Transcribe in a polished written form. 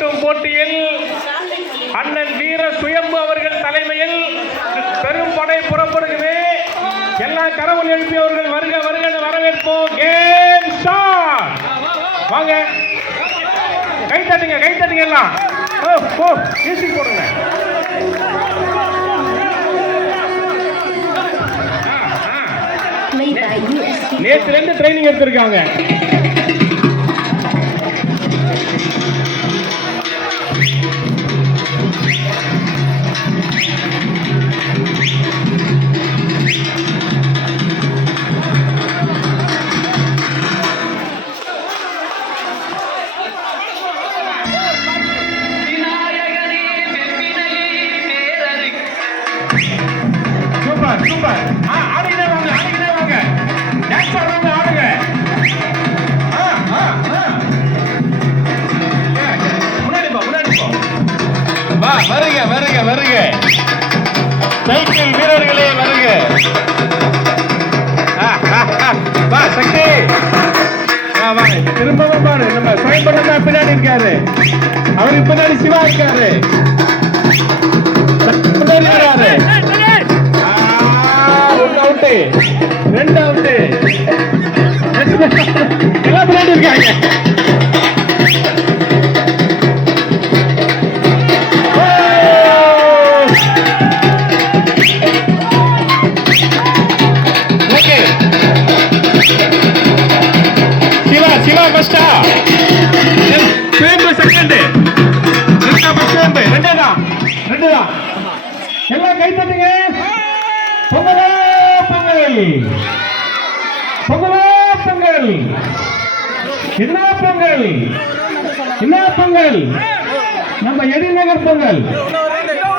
போட்டியில் அண்ணன் வீர சுயம்பு அவர்கள் தலைமையில் பெரும் படை புறப்படுகிறது. எல்லா கரவொலி எழுப்பியவர்கள் வருக வருக வரவேற்போம். Game start. வாங்க, கை தட்டுங்க, கை தட்டுங்க எல்லாம். மியூசிக் போடுங்க. நேற்றுல இருந்து ட்ரைனிங் எடுத்திருக்காங்க. Super super. ஆடுங்க வாங்க, ஆடுங்க வாங்க. டான்ஸ் ஆடுங்க, ஆடுங்க. முன்னாடி போ, முன்னாடி போ. வா, வருங்க வருங்க வருங்க. சைக்கிள் வீரர்களே வருங்க. வா சக்தி, வா வா. திரும்பவும் பாரு, நம்ம சுயம்பு பின்னாடி இருக்காரு. அவருக்கு பின்னாடி சிவா இருக்காரு. ரெண்டு அவுட், எல்லாம் பின்னாடி இருக்காங்க. ஓகே, சிவா சிவா ஃபர்ஸ்டா, சுயம்பு செகண்ட், சுயம்பு ரெண்டு தான், ரெண்டு தான். எல்லாம் கை தட்டுங்க. பொங்கலோ பொங்கல், பொங்கலோ பொங்கல். என்ன பொங்கல், என்ன பொங்கல்? நம்ம எழில்நகர் பொங்கல்.